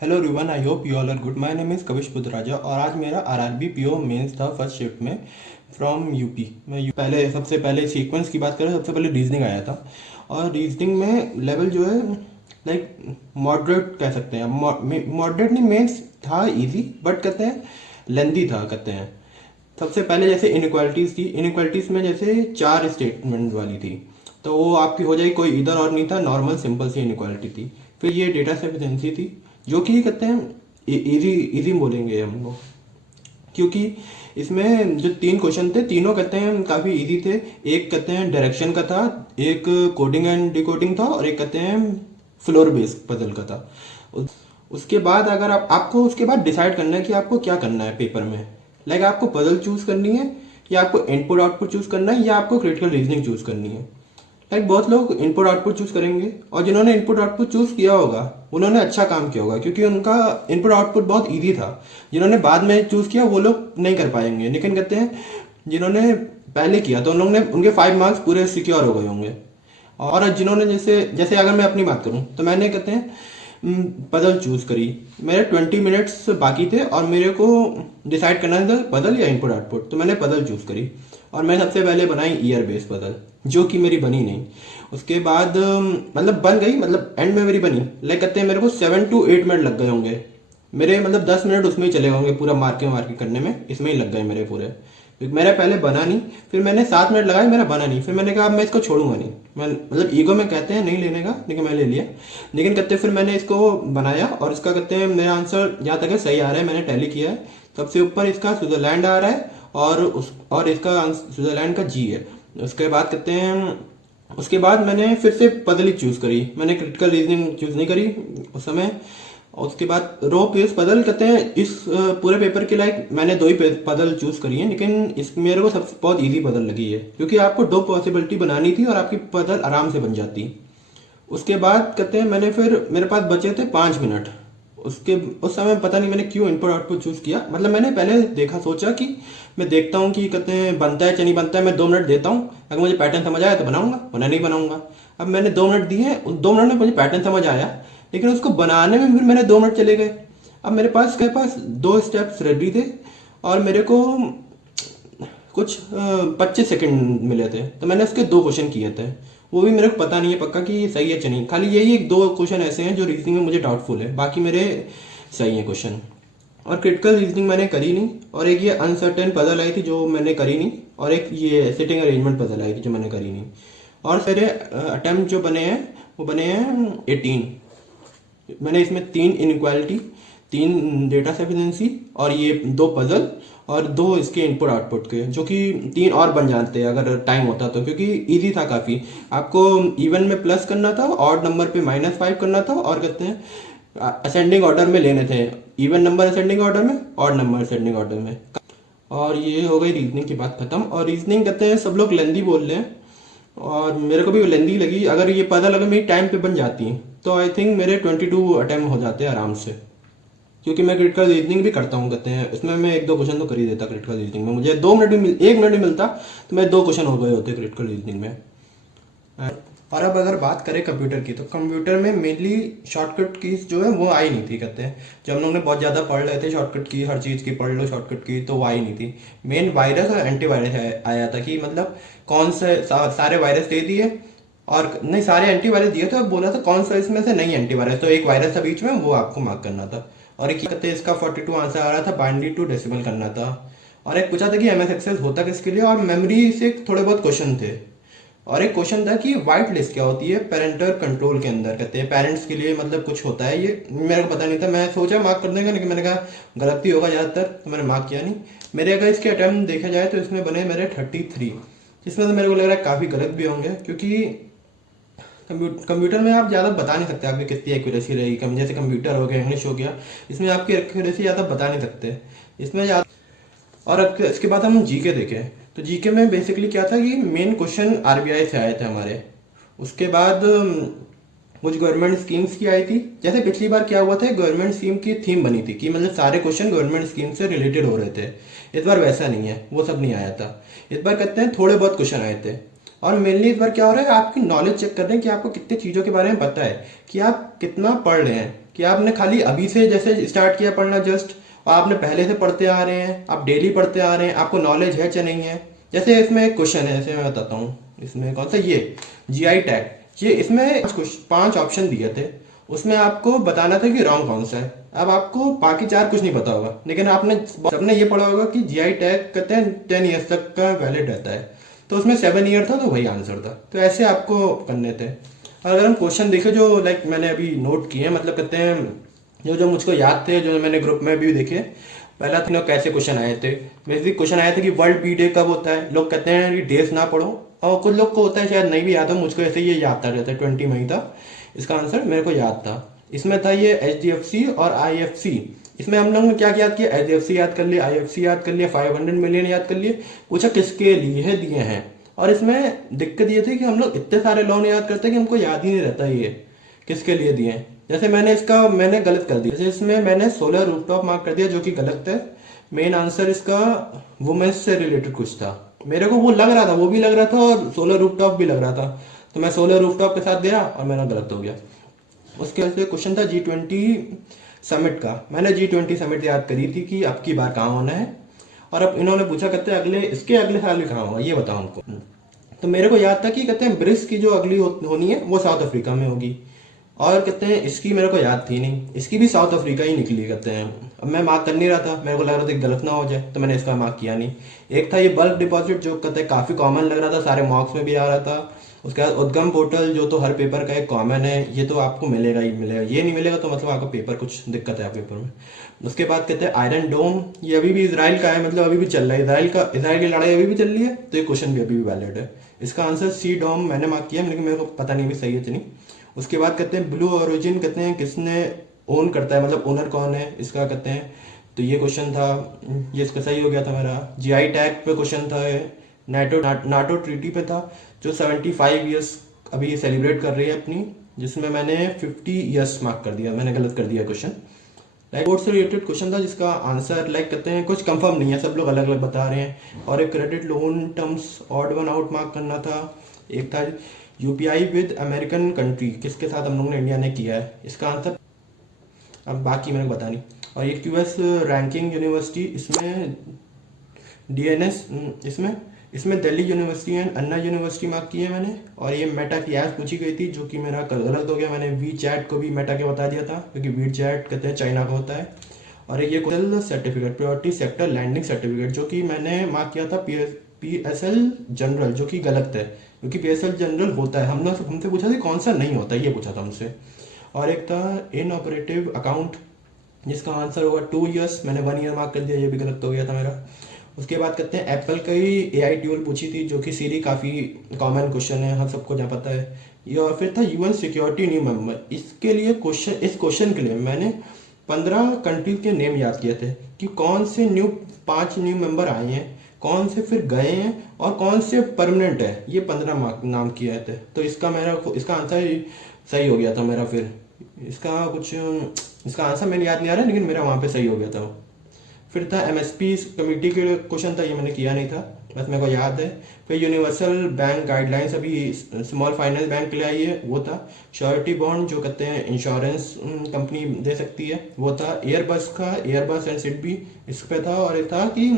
Hello everyone, I hope you all are good. My name is Kavish Buddharaja और आज मेरा RRB PO mains था first shift में from UP. पहले सबसे पहले सीक्वेंस की बात करें, सबसे पहले रीजनिंग आया था और रीजनिंग में लेवल जो है लाइक मॉडरेट कह सकते हैं। मॉडरेट नहीं, मेंस था इजी बट कहते हैं लेंदी था कहते हैं। सबसे पहले जैसे इनक्वालिटीज़ थी, इनक्वालिटीज़ में जैसे चार स्टेटमेंट वाली थी तो वो आपकी हो जाएगी, कोई इधर और नहीं था, नॉर्मल सिंपल सी इनक्वालिटी थी। फिर ये डेटा सफिशिएंसी थी जो कि कहते हैं इजी इजी बोलेंगे हम लोग, क्योंकि इसमें जो तीन क्वेश्चन थे तीनों कहते हैं काफ़ी इजी थे। एक कहते हैं डायरेक्शन का था, एक कोडिंग एंड डिकोडिंग था और एक कहते हैं फ्लोर बेस्ड पजल का था। उसके बाद अगर आपको उसके बाद डिसाइड करना है कि आपको क्या करना है पेपर में। लाइक आपको पजल चूज करनी है या आपको इनपुट आउटपुट चूज करना है या आपको क्रिटिकल रीजनिंग चूज करनी है। लाइक बहुत लोग इनपुट आउटपुट चूज करेंगे और जिन्होंने इनपुट आउटपुट चूज किया होगा उन्होंने अच्छा काम किया होगा, क्योंकि उनका इनपुट आउटपुट बहुत इजी था। जिन्होंने बाद में चूज किया वो लोग नहीं कर पाएंगे, लेकिन कहते हैं जिन्होंने पहले किया तो उन लोगों ने उनके 5 मार्क्स पूरे सिक्योर हो गए होंगे। और जिन्होंने जैसे जैसे अगर मैं अपनी बात करूं तो मैंने कहते हैं पजल चूज करी। मेरे 20 मिनट्स बाकी थे और मेरे को डिसाइड करना था पजल या इनपुट आउटपुट, तो मैंने पजल चूज करी और मैंने सबसे पहले बनाई ईयर बेस पजल, जो कि मेरी बनी नहीं। उसके बाद मतलब बन गई, मतलब एंड में मेरी बनी। लाइक कहते हैं मेरे को 7 to 8 मिनट लग गए होंगे मेरे, मतलब 10 मिनट उसमें ही चले होंगे पूरा मार्किंग करने में, इसमें ही लग गए मेरे पूरे, क्योंकि मेरा पहले बना नहीं। फिर मैंने 7 मिनट लगाए, मेरा बना नहीं। फिर मैंने कहा अब मैं इसको छोड़ूंगा नहीं, मैं मतलब ईगो में कहते हैं नहीं लेने का, लेकिन मैं ले लिया। लेकिन कहते हैं फिर मैंने इसको बनाया और इसका कहते हैं मेरा आंसर जहाँ तक है सही आ रहा है, मैंने टैली किया है। सबसे ऊपर इसका स्विट्जरलैंड आ रहा है और इसका स्विट्जरलैंड का जी है। उसके बाद कहते हैं उसके बाद मैंने फिर से पजल ही चूज करी, मैंने क्रिटिकल रीजनिंग चूज नहीं करी उस समय। और उसके बाद रो पेज पजल कहते हैं इस पूरे पेपर के लाइक मैंने दो ही पजल चूज करी है, लेकिन इस मेरे को सबसे बहुत इजी पजल लगी है, क्योंकि आपको दो पॉसिबिलिटी बनानी थी और आपकी पजल आराम से बन जाती। उसके बाद कहते हैं मैंने फिर मेरे पास बचे थे 5 मिनट। उसके उस समय पता नहीं मैंने क्यों इनपुट आउटपुट चूज किया, मतलब मैंने पहले देखा, सोचा कि मैं देखता हूँ कि कहते हैं बनता है या नहीं बनता है, मैं 2 मिनट देता हूँ, अगर मुझे पैटर्न समझ आया तो बनाऊंगा वरना नहीं बनाऊंगा। अब मैंने 2 मिनट दिए, उन 2 मिनट में मुझे पैटर्न समझ आया, लेकिन उसको बनाने में फिर मेरे 2 मिनट चले गए। अब मेरे पास दो स्टेप्स रेडी थे और मेरे को कुछ 25 सेकंड मिले थे, तो मैंने उसके दो क्वेश्चन किए थे। वो भी मेरे को पता नहीं है पक्का कि सही है या नहीं, खाली यही एक दो क्वेश्चन ऐसे हैं जो रीजनिंग में मुझे डाउटफुल है, बाकी मेरे सही है क्वेश्चन। और क्रिटिकल रीजनिंग मैंने करी नहीं, और एक ये अनसर्टेन पजल आई थी जो मैंने करी नहीं, और एक ये सिटिंग अरेंजमेंट पजल आई थी जो मैंने करी नहीं। और मेरे अटेम्प्ट जो बने हैं वो बने हैं 18। मैंने इसमें 3 इनक्वालिटी, 3 डेटा सफिशिएंसी और ये 2 पजल और 2 इसके इनपुट आउटपुट के, जो कि 3 और बन जाते हैं अगर टाइम होता तो, क्योंकि इजी था काफ़ी। आपको इवन में प्लस करना था, ऑड नंबर पे -5 करना था, और कहते हैं असेंडिंग ऑर्डर में लेने थे, इवन नंबर असेंडिंग ऑर्डर में, ऑड नंबर असेंडिंग ऑर्डर में। और ये हो गई रीजनिंग की बात खत्म। और रीजनिंग कहते हैं सब लोग लेंदी बोल रहे हैं और मेरे को भी लेंदी लगी। अगर ये पजल अगर मेरी टाइम पे बन जाती तो आई थिंक मेरे 22 अटेम्प्ट हो जाते हैं आराम से, क्योंकि मैं क्रिटिकल रीजनिंग भी करता हूँ कहते हैं, इसमें मैं एक दो क्वेश्चन तो कर ही देता क्रिटिकल रीजनिंग में। मुझे 2 मिनट भी 1 मिनट भी मिलता तो मैं 2 क्वेश्चन हो गए होते क्रिटिकल रीजनिंग में। और अब अगर बात करें कंप्यूटर की, तो कंप्यूटर में मेनली शॉर्टकट कीज जो है वो आई नहीं थी कहते हैं। जब हम लोग ने बहुत ज़्यादा पढ़ रहे थे शॉर्टकट की, हर चीज़ की पढ़ लो शॉर्टकट की, तो वो आई नहीं थी। मेन वायरस और एंटीवायरस आया था कि मतलब कौन से सारे वायरस दे दिए, और नहीं सारे एंटीवायरस दिए थे और बोला था कौन सा इसमें से नहीं एंटीवायरस, तो एक वायरस था बीच में वो आपको मार्क करना था। और एक कहते हैं इसका 42 आंसर आ रहा था, बाइनरी टू डेसिमल करना था। और एक पूछा था कि एमएस एक्सेल होता किसके लिए, और मेमोरी से थोड़े बहुत क्वेश्चन थे। और एक क्वेश्चन था कि व्हाइट लिस्ट क्या होती है पेरेंटल कंट्रोल के अंदर, कहते हैं पेरेंट्स के लिए मतलब कुछ होता है, ये मेरे को पता नहीं था। मैं सोचा मार्क कर देगा, लेकिन मैंने कहा गलती होगा ज़्यादातर, तो मैंने मार्क किया नहीं। मेरे अगर इसके अटैम्प्ट देखा जाए तो इसमें बने मेरे 33, जिसमें तो मेरे को लग रहा है काफ़ी गलत भी होंगे, क्योंकि कंप्यूटर में आप ज़्यादा बता नहीं सकते आपकी कितनी एक्यूरेसी रहेगी। कम जैसे कंप्यूटर हो गया, इंग्लिश हो गया, इसमें आपकी एक्यूरेसी ज़्यादा बता नहीं सकते इसमें ज़्यादा। और अब इसके बाद हम जीके देखें तो जीके में बेसिकली क्या था कि मेन क्वेश्चन आरबीआई से आए थे हमारे। उसके बाद कुछ गवर्नमेंट स्कीम्स की आई थी। जैसे पिछली बार क्या हुआ था, गवर्नमेंट स्कीम की थीम बनी थी कि मतलब सारे क्वेश्चन गवर्नमेंट स्कीम से रिलेटेड हो रहे थे। इस बार वैसा नहीं है, वो सब नहीं आया था। इस बार कहते हैं थोड़े बहुत क्वेश्चन आए थे। और मेनली इस बार क्या हो रहा है, आपकी नॉलेज चेक कर रहे हैं कि आपको कितनी चीज़ों के बारे में पता है, कि आप कितना पढ़ रहे हैं, कि आपने खाली अभी से जैसे स्टार्ट किया पढ़ना जस्ट, और आपने पहले से पढ़ते आ रहे हैं, आप डेली पढ़ते आ रहे हैं, आपको नॉलेज है या नहीं है। जैसे इसमें एक क्वेश्चन है, जैसे मैं बताता हूँ, इसमें कौन सा ये जीआई टैग, ये इसमें पांच ऑप्शन दिए थे, उसमें आपको बताना था कि रॉन्ग कौन सा है। अब आपको बाकी चार कुछ नहीं पता होगा, लेकिन आपने सबने ये पढ़ा होगा कि जीआई टैग कहते हैं 10 ईयर्स तक का वैलिड रहता है, तो उसमें 7 ईयर था, तो वही आंसर था। तो ऐसे आपको करने थे। और अगर हम क्वेश्चन देखें जो लाइक मैंने अभी नोट किए हैं, मतलब कहते हैं जो जो मुझको याद थे, जो मैंने ग्रुप में भी देखे, पहला था कैसे क्वेश्चन आए थे। बेसिक क्वेश्चन आया था कि वर्ल्ड बी डे कब होता है। लोग कहते हैं कि डेज ना पढ़ो, और कुछ लोग को होता है शायद नहीं भी याद हो, मुझको ऐसे ये याद था रहता है 20 मई था। इसका आंसर मेरे को याद था। इसमें था ये HDFC और IFC। इसमें हम लोग ने क्या याद किया, HDFC याद कर लिया, IFC याद कर लिया, 500 मिलियन याद कर लिए। पूछा किसके लिए दिए हैं, और इसमें दिक्कत ये थी कि हम लोग इतने सारे लोन याद करते हैं कि हमको याद ही नहीं रहता ये किसके लिए दिए हैं। जैसे मैंने गलत कर दिया, जैसे इसमें मैंने सोलर रूफटॉप मार्क कर दिया, जो कि गलत है। मेन आंसर इसका वुमेन्स से रिलेटेड कुछ था, मेरे को वो लग रहा था, वो भी लग रहा था, और सोलर रूफटॉप भी लग रहा था, तो मैं सोलर रूफटॉप के साथ दिया और मेरा गलत हो गया। उसके वजह से क्वेश्चन था G20 समिट का। मैंने G20 समिट याद करी थी कि अब की बार कहाँ होना है, और अब इन्होंने पूछा कहते हैं इसके अगले साल भी कहाँ होगा, ये बताओ हमको। तो मेरे को याद था कि कहते हैं ब्रिक्स की जो अगली होनी है वो साउथ अफ्रीका में होगी, और कहते हैं इसकी मेरे को याद थी नहीं, इसकी भी साउथ अफ्रीका ही निकली कहते हैं। अब मैं मार्क कर नहीं रहा था, मेरे को लग रहा था कि गलत ना हो जाए, तो मैंने इसका मार्क किया नहीं। एक था ये बल्क डिपॉजिट, जो कहते हैं काफ़ी कॉमन लग रहा था, सारे मॉक्स में भी आ रहा था। उसके बाद उद्गम पोर्टल, जो तो हर पेपर का एक कॉमन है, ये तो आपको मिलेगा ही मिलेगा, ये नहीं मिलेगा तो मतलब आपका पेपर कुछ दिक्कत है पेपर में। उसके बाद कहते हैं आयरन डोम, ये अभी भी इसराइल का है, मतलब अभी भी चल रहा है, इसराइल की लड़ाई अभी भी चल रही है, तो ये क्वेश्चन भी अभी भी वैलिड है। इसका आंसर सी डोम मैंने मार्क किया, लेकिन मेरे को पता नहीं भी सही है कि नहीं। उसके बाद कहते हैं ब्लू ओरिजिन, कहते हैं किसने ओन करता है, मतलब ओनर कौन है इसका, कहते हैं। तो ये क्वेश्चन था, ये इसका सही हो गया था मेरा। जीआई टैग पे क्वेश्चन था, नाटो ट्रीटी पे था, जो 75 ईयर्स अभी सेलिब्रेट कर रही है अपनी, जिसमें मैंने 50 ईयर्स मार्क कर दिया, मैंने गलत कर दिया क्वेश्चन। लाइक कोर्ट से रिलेटेड क्वेश्चन था, जिसका आंसर लाइक कहते हैं कुछ कंफर्म नहीं है, सब लोग अलग अलग बता रहे हैं। और एक credit loan terms odd one out mark करना था। एक था यूपीआई विद अमेरिकन कंट्री, किसके साथ हम लोग ने, इंडिया ने किया है, इसका आंसर अब बाकी मैंने बता नहीं। और ये क्यूएस रैंकिंग यूनिवर्सिटी, इसमें डीएनएस, इसमें Delhi university and Anna university mark की है मैंने। और ये मेटा की ऐप पूछी गई थी, जो कि मेरा गलत हो गया, मैंने वी चैट को भी मेटा के बता दिया था, क्योंकि वी चैट कहते हैं चाइना का होता है। और ये certificate, priority sector lending certificate, जो कि मैंने मार्क किया था PSL जनरल, जो कि गलत है, क्योंकि PSL जनरल होता है। हमसे पूछा था कौन सा नहीं होता, ये पूछा था हमसे। और एक था इन ऑपरेटिव अकाउंट, जिसका आंसर होगा 2 ईयर्स, मैंने 1 ईयर मार्क कर दिया, ये भी गलत हो गया था मेरा। उसके बाद कहते हैं एप्पल की AI टूल पूछी थी, जो कि सीरी काफ़ी कॉमन क्वेश्चन है, हम सबको जहाँ पता है ये। और फिर था UN सिक्योरिटी न्यू मेंबर, इसके लिए इस क्वेश्चन के लिए मैंने 15 कंट्री के नेम याद किए थे, कि कौन से 5 न्यू मेंबर आए हैं, कौन से फिर गए हैं, और कौन से परमानेंट है, ये 15 नाम किए थे। तो इसका आंसर सही हो गया था मेरा। फिर इसका आंसर मैंने याद नहीं आ रहा, लेकिन मेरा वहाँ पे सही हो गया था। फिर था MSP कमेटी के क्वेश्चन था, ये मैंने किया नहीं था, बस मेरे को याद है। फिर यूनिवर्सल बैंक गाइडलाइंस अभी स्मॉल फाइनेंस बैंक के लिए आई है, वो था। श्योरिटी बॉन्ड, जो कहते हैं इंश्योरेंस कंपनी दे सकती है, वो था। एयरबस एंड सिडबी, इस पे था। और ये था कि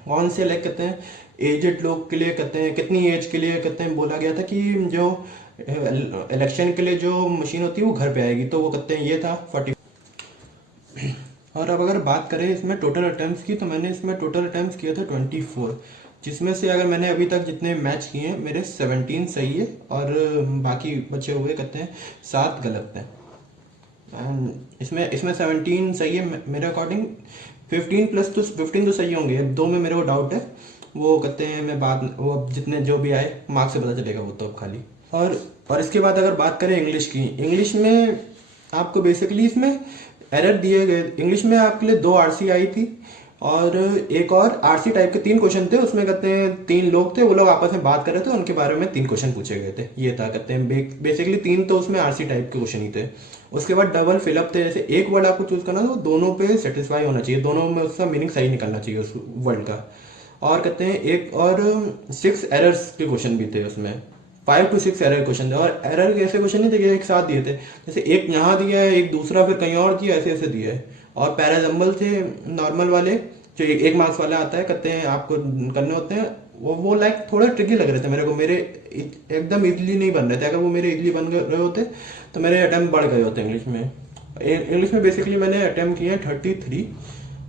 कौन से लाइक कहते हैं एजेड लोग के लिए, कहते हैं कितनी एज के लिए, कहते हैं बोला गया था कि जो इलेक्शन के लिए जो मशीन होती है वो घर पे आएगी, तो वो कहते हैं ये था 40। और अब अगर बात करें इसमें टोटल अटेम्प्ट्स की, तो मैंने इसमें टोटल अटेम्प्ट्स किए थे 24, जिसमें से अगर मैंने अभी तक जितने मैच किए हैं मेरे 17 सही है, और बाकी बचे हुए कहते हैं 7 गलत हैं। एंड इसमें 17 सही है मेरे अकॉर्डिंग, 15 तो सही होंगे, 2 में मेरे को डाउट है, वो कहते हैं वो अब जितने जो भी आए मार्क्स से पता चलेगा वो तो अब खाली। और इसके बाद अगर बात करें इंग्लिश की, इंग्लिश में आपको बेसिकली इसमें एरर दिए गए। इंग्लिश में आपके लिए 2 RC आई थी, और एक और RC टाइप के 3 क्वेश्चन थे। उसमें कहते हैं 3 लोग थे, वो लोग आपस में बात कर रहे थे, उनके बारे में 3 क्वेश्चन पूछे गए थे, ये था। कहते हैं बेसिकली 3 तो उसमें RC टाइप के क्वेश्चन ही थे। उसके बाद डबल फिलअप थे, जैसे एक वर्ड आपको चूज करना था, वो दोनों पे सेटिस्फाई होना चाहिए, दोनों में उसका मीनिंग सही निकलना चाहिए उस वर्ड का। और कहते हैं एक और 6 एरर्स के क्वेश्चन भी थे उसमें, 5 to 6 एरर क्वेश्चन थे, और एरर के ऐसे क्वेश्चन नहीं थे कि एक साथ दिए थे, जैसे एक यहाँ दिया है, एक दूसरा फिर कहीं और दिया, ऐसे ऐसे दिया है। और पैराजम्बल थे नॉर्मल वाले, जो एक मार्क्स वाला आता है, कहते हैं आपको करने होते हैं, वो लाइक थोड़ा ट्रिकी लग रहे थे मेरे को, मेरे एकदम इजीली नहीं बन रहे थे। अगर वो मेरे इजीली बन रहे होते तो मेरे अटैम्प्ट बढ़ गए होते इंग्लिश में। इंग्लिश में बेसिकली मैंने अटैम्प्ट किए हैं 33,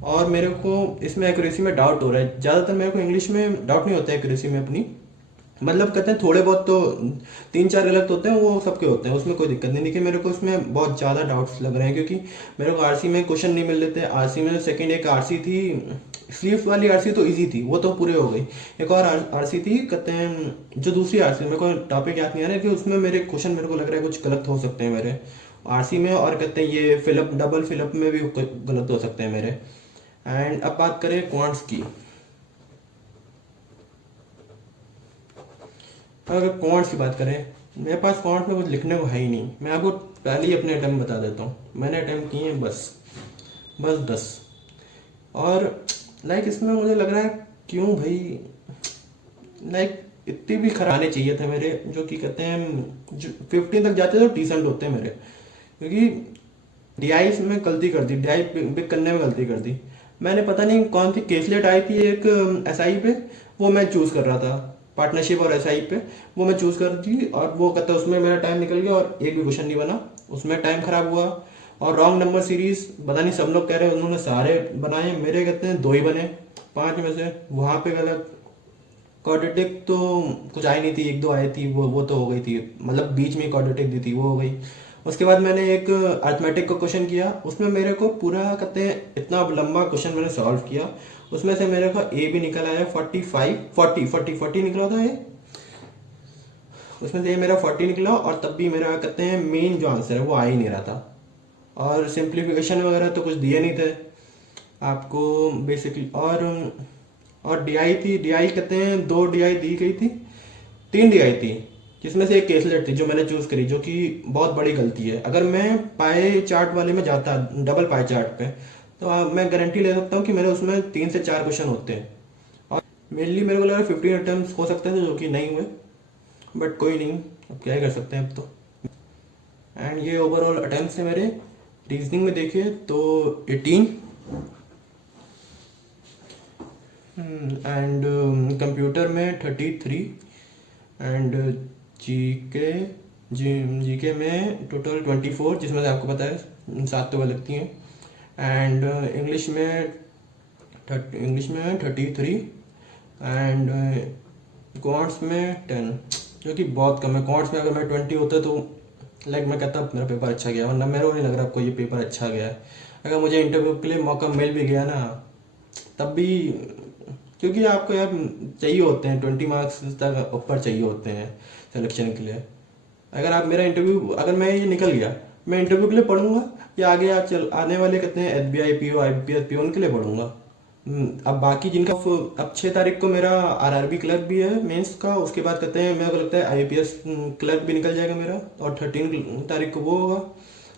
और मेरे को इसमें एक्यूरेसी में डाउट हो रहा है। ज़्यादातर मेरे को इंग्लिश में डाउट नहीं होता है एक्यूरेसी में अपनी, मतलब कहते हैं थोड़े बहुत तो 3-4 गलत होते हैं, वो सबके होते हैं, उसमें कोई दिक्कत नहीं। लेकिन मेरे को उसमें बहुत ज़्यादा डाउट्स लग रहे हैं, क्योंकि मेरे को आरसी में क्वेश्चन नहीं मिल रहे थे। आरसी में सेकंड एक आरसी थी, स्लीव्स वाली आरसी तो इजी थी, वो तो पूरे हो गई। एक और आरसी थी, कहते हैं जो दूसरी आरसी, मेरे को टॉपिक याद नहीं आ रहा है, कि उसमें मेरे क्वेश्चन मेरे को लग रहा है कुछ गलत हो सकते हैं मेरे आरसी में, और कहते हैं ये फिलअप डबल फिलअप में भी गलत हो सकते हैं मेरे। एंड अब बात करें क्वांट्स की। अगर क्वांट्स की बात करें, मेरे पास क्वांट्स में कुछ लिखने को है ही नहीं। मैं आपको पहले ही अपने अटैम्प्ट बता देता हूँ। मैंने अटैम्प्ट किए हैं बस 10, और लाइक इसमें मुझे लग रहा है क्यों भाई, लाइक इतनी भी खराने चाहिए थे मेरे, जो कि कहते हैं जो 15 तक जाते तो डिसेंट होते हैं मेरे, क्योंकि डीआई में गलती कर दी, डीआई पिक करने में गलती कर दी मैंने। पता नहीं कौन सी केसलेट आई थी एक एसआई पे, वो मैं चूज़ कर रहा था, पार्टनरशिप और एसआई पे, वो मैं चूज़ कर दी, और वो कहता है उसमें मेरा टाइम निकल गया और एक भी क्वेश्चन नहीं बना, उसमें टाइम खराब हुआ। और रॉन्ग नंबर सीरीज, पता नहीं सब लोग कह रहे हैं उन्होंने सारे बनाए, मेरे कहते हैं 2 ही बने 5 में से, वहाँ पे गलत। क्वाड्रेटिक तो कुछ आई नहीं थी, 1-2 आई थी, वो तो हो गई थी, मतलब बीच में क्वाड्रेटिक दी थी, वो हो गई। उसके बाद मैंने एक अर्थमेटिक का क्वेश्चन किया, उसमें मेरे को पूरा कहते हैं इतना लंबा क्वेश्चन मैंने सॉल्व किया, उसमें से मेरे को ए भी निकल आया 40 निकला था ये, उसमें से ये मेरा 40 निकला, और तब भी मेरा कहते हैं मेन जो आंसर है वो आ ही नहीं रहा था। और सिंप्लीफिकेशन वगैरह तो कुछ दिए नहीं थे आपको बेसिकली। और डीआई थी, डीआई कहते हैं 2 डीआई दी गई थी, 3 डीआई थी, जिसमें से एक केसलेट थी जो मैंने चूज़ करी, जो कि बहुत बड़ी गलती है। अगर मैं पाए चार्ट वाले में जाता, डबल पाए चार्ट पे, तो मैं गारंटी ले सकता हूँ कि मेरे उसमें 3 से 4 क्वेश्चन होते हैं। और मेनली मेरे को लग रहा है 15 अटैम्प्ट हो सकते थे, जो कि नहीं हुए, बट कोई नहीं, अब क्या ही कर सकते हैं अब तो। एंड ये ओवरऑल अटैम्प्ट है मेरे। रीजनिंग में देखिए तो 18, एंड कंप्यूटर में 33, एंड जीके में टोटल 24, जिसमें से आपको पता है 7 तो गलत हैं। एंड इंग्लिश में 33, एंड क्वांट्स में 10, जो कि बहुत कम है। क्वांट्स में अगर मैं 20 होता तो लाइक मैं कहता मेरा पेपर अच्छा गया, वरना मेरे को नहीं लग रहा आपको ये पेपर अच्छा गया है। अगर मुझे इंटरव्यू के लिए मौका मिल भी गया ना, तब भी, क्योंकि आपको यार चाहिए होते हैं 20 मार्क्स तक ऊपर चाहिए होते हैं सिलेक्शन के लिए। अगर आप मेरा इंटरव्यू, अगर मैं ये निकल गया, मैं इंटरव्यू के लिए पढ़ूंगा या आगे आने वाले कहते हैं एसबीआई पीओ, आईपीएस पीओ, उनके लिए पढ़ूंगा। अब बाकी जिनका अब 6 तारीख को मेरा आरआरबी क्लर्क भी है मेंस का, उसके बाद कहते हैं मेरे को लगता है आईपीएस क्लर्क भी निकल जाएगा मेरा, और 13 तारीख को वो होगा।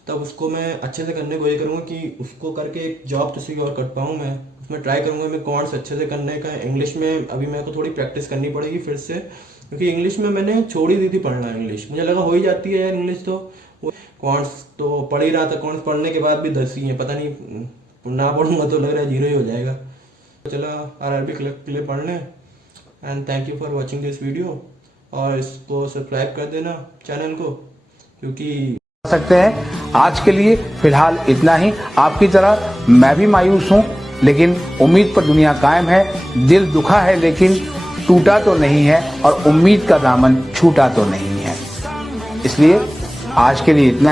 तब उसको मैं अच्छे से करने को ये करूँगा कि उसको करके एक जॉब तो सिक्योर कर पाऊँ। मैं उसमें ट्राई करूँगा मैं कॉन्ट्स अच्छे से करने का। इंग्लिश में अभी मेरे को थोड़ी प्रैक्टिस करनी पड़ेगी फिर से, क्योंकि इंग्लिश में मैंने छोड़ ही दी थी पढ़ना। इंग्लिश मुझे लगा हो ही जाती है यार इंग्लिश, तो कॉन्ट्स तो पढ़ ही रहा था, कॉन्ट्स पढ़ने के बाद भी 10 ही है, पता नहीं ना पढ़ूंगा तो लग रहा है 0 ही हो जाएगा। चला आरआरबी क्लर्क के लिए पढ़ लें। And thank you for watching this video, और इसको सब्सक्राइब कर देना चैनल को, क्योंकि सकते हैं। आज के लिए फिलहाल इतना ही। आपकी तरह मैं भी मायूस हूं, लेकिन उम्मीद पर दुनिया कायम है। दिल दुखा है लेकिन टूटा तो नहीं है, और उम्मीद का दामन छूटा तो नहीं है। इसलिए आज के लिए इतना